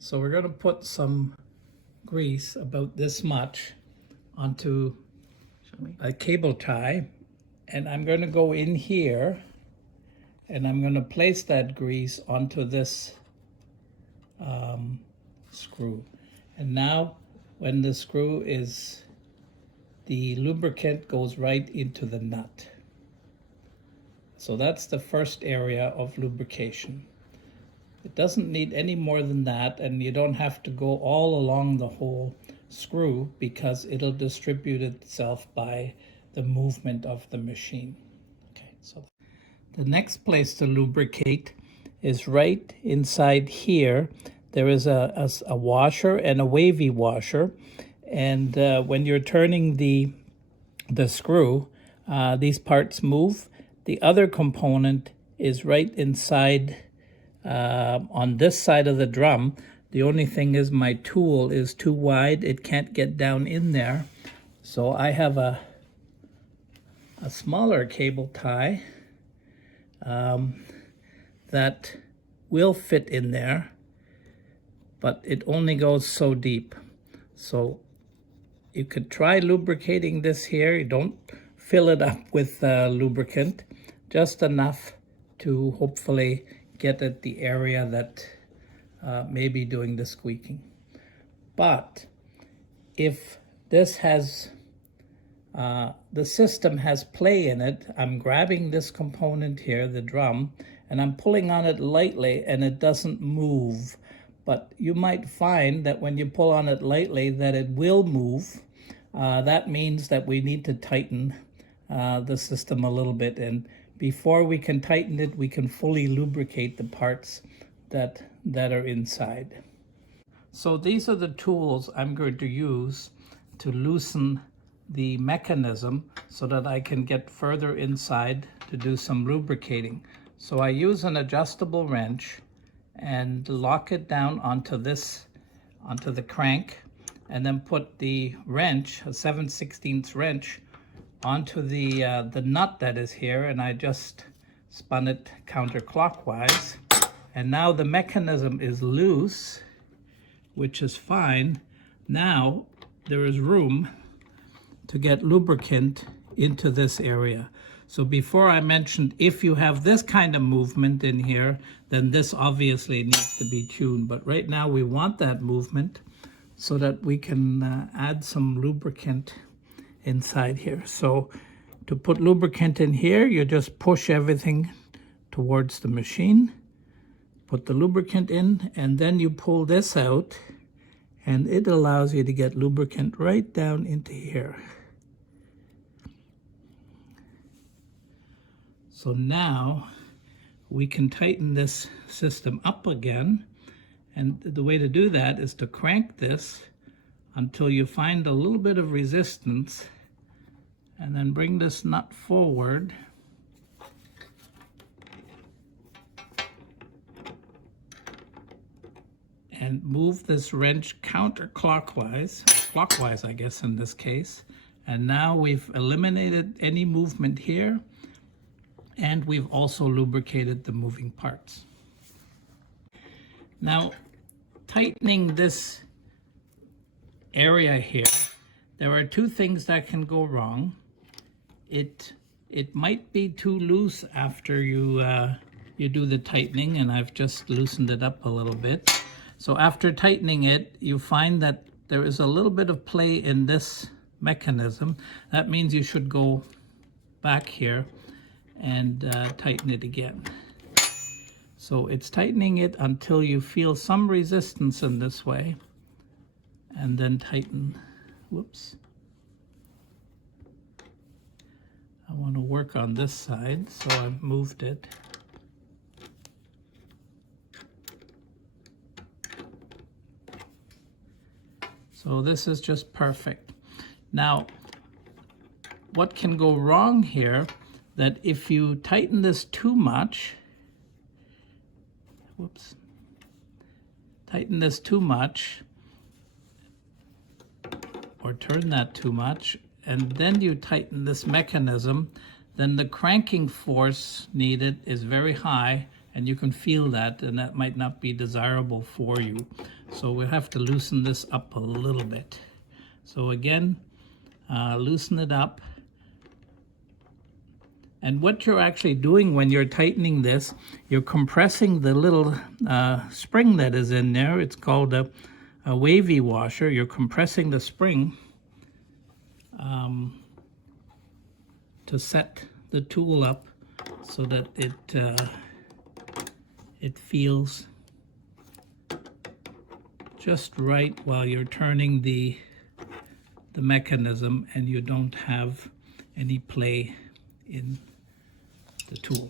So we're going to put some grease, about this much, onto a cable tie, and I'm going to go in here and I'm going to place that grease onto this screw. And now when the screw is, the lubricant goes right into the nut. So that's the first area of lubrication. It doesn't need any more than that, and you don't have to go all along the whole screw because it'll distribute itself by the movement of the machine. Okay, so the next place to lubricate is right inside here. There is a washer and a wavy washer, and when you're turning the screw, these parts move. The other component is right inside on this side of the drum. The only thing is my tool is too wide. It can't get down in there. So I have a smaller cable tie that will fit in there, but it only goes so deep. So you could try lubricating this here. You don't fill it up with lubricant, just enough to hopefully get at the area that may be doing the squeaking. But if this has, the system has play in it, I'm grabbing this component here, the drum, and I'm pulling on it lightly and it doesn't move. But you might find that when you pull on it lightly that it will move. That means that we need to tighten the system a little bit, and before we can tighten it, we can fully lubricate the parts that are inside. So these are the tools I'm going to use to loosen the mechanism so that I can get further inside to do some lubricating. So I use an adjustable wrench and lock it down onto the crank, and then put the wrench, a 7/16 wrench, onto the nut that is here, and I just spun it counterclockwise. And now the mechanism is loose, which is fine. Now there is room to get lubricant into this area. So before I mentioned, if you have this kind of movement in here, then this obviously needs to be tuned. But right now we want that movement so that we can add some lubricant inside here. So to put lubricant in here, you just push everything towards the machine, put the lubricant in, and then you pull this out, and it allows you to get lubricant right down into here. So now we can tighten this system up again, and the way to do that is to crank this until you find a little bit of resistance, and then bring this nut forward and move this wrench counterclockwise, clockwise I guess in this case, and now we've eliminated any movement here, and we've also lubricated the moving parts. Now, tightening this area here, there are two things that can go wrong. It might be too loose after you do the tightening, and I've just loosened it up a little bit. So after tightening it, you find that there is a little bit of play in this mechanism. That means you should go back here and tighten it again. So it's tightening it until you feel some resistance in this way, and then tighten. Whoops. I want to work on this side, so I've moved it. So this is just perfect. Now, what can go wrong here, that if you tighten this too much, whoops, tighten this too much, or turn that too much, and then you tighten this mechanism, then the cranking force needed is very high, and you can feel that, and that might not be desirable for you. So we'll have to loosen this up a little bit. So again, loosen it up. And what you're actually doing when you're tightening this, you're compressing the little spring that is in there. It's called a wavy washer. You're compressing the spring to set the tool up so that it feels just right while you're turning the mechanism, and you don't have any play in the tool.